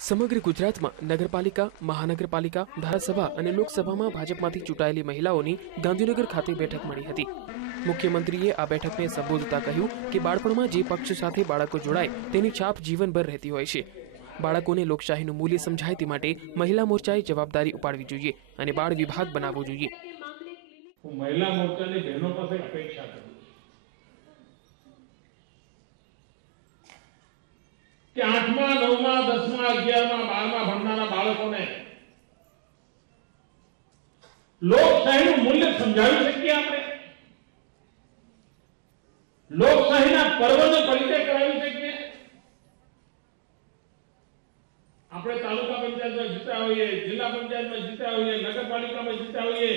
સમગ્ર ગુજરાતમાં નગરપાલિકા, મહાનગરપાલિકા, ધારાસભા અને લોકસભામાં ભાજપમાંથી ચૂંટાયેલી મહિલાઓની ગાંધીનગર ખાતે બેઠક મળી હતી। મુખ્યમંત્રીએ આ બેઠકને સંબોધતા કહ્યું કે બાળપણમાં જે પક્ષ સાથે બાળકો જોડાય તેની છાપ જીવનભર રહેતી હોય છે। બાળકોને લોકશાહીનું મૂલ્ય સમજાય તે માટે મહિલા મોરચાએ જવાબદારી ઉપાડવી જોઈએ અને બાળ વિભાગ બનાવવો જોઈએ। હું મહિલા મોરચાની બહેનો પાસે અપેક્ષા કરું કે 8મા 9મા 10મા 11મા 12મા ભણનારા બાળકોને લોકશાહીનું મૂલ્ય સમજાવી શકીએ। આપણે લોકશાહીના પર્વનો પરિચય કરાવી શકીએ। આપણે તાલુકા પંચાયતમાં જીતા હોઈએ, જિલ્લા પંચાયતમાં જીતા હોઈએ, નગરપાલિકામાં જીતા હોઈએ।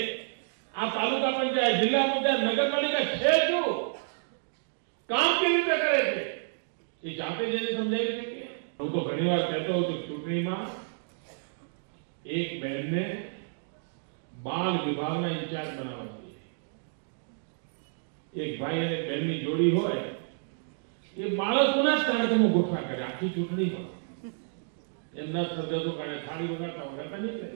આ તાલુકા પંચાયત, જિલ્લા પંચાયત, નગરપાલિકા છે શું, કામ કેવી રીતે કરે છે એ જાતે જઈને સમજાવી શકીએ। હું તો ઘણીવાર કહેતો હોઉં છું, ચૂંટણીમાં એક બહેનને બાળ વિભાગના ઇન્ચાર્જ બનાવવા જોઈએ। એક ભાઈ અને બહેનની જોડી હોય એ બાળકોના જ કાર્યક્રમો ગોઠવા કરે આખી ચૂંટણીમાં। એમના સદસ્યો કારણે થાળી વગાડતા નીકળે।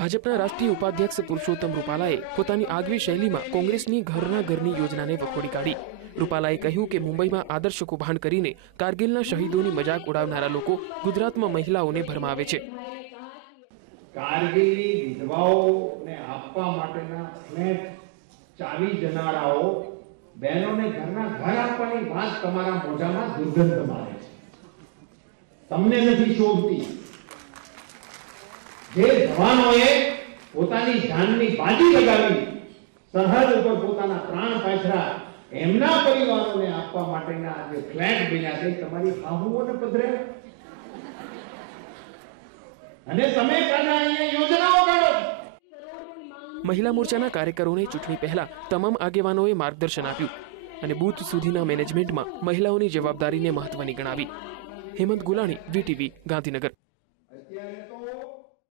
ભાજપના રાષ્ટ્રીય ઉપાધ્યક્ષ પુરુષોત્તમ રૂપાલાએ પોતાની આગવી શૈલીમાં કોંગ્રેસની ઘરના ઘરની યોજનાને વખોડી કાઢી। રૂપાલાએ કહ્યું કે મુંબઈમાં આદર્શ કૌભાંડ કરીને કારગિલના શહીદોની મજાક ઉડાવનારા લોકો ગુજરાતમાં મહિલાઓને ભરમાવે છે। કારગિલની વિધવાઓને આપવા માટેના ફ્લેટ ચાવી જનારાઓ બહેનોને ઘરના ઘર આપવાની વાત તમારા મોઢામાં દુર્ગંધ મારે છે, તમને નથી શોભતી। જે જવાનોએ પોતાની જાનની બાજી લગાવી સરહદ ઉપર પોતાના પ્રાણ પાછરા એમના પરિવારોને આપવા માટેના જે ફ્લેટ બન્યા છે તમારી હાહુઓને પધરે અને તમે કાના અહીંયા યોજનાઓ કાઢો। મહિલા મોરચાના કાર્યકરોને ચૂંટણી પહેલા તમામ આગેવાનોએ માર્ગદર્શન આપ્યું અને બૂથ સુધીના મેનેજમેન્ટમાં મહિલાઓની જવાબદારીને મહત્વની ગણાવી। હેમંત ગુલાણી, VTV, ગાંધીનગર।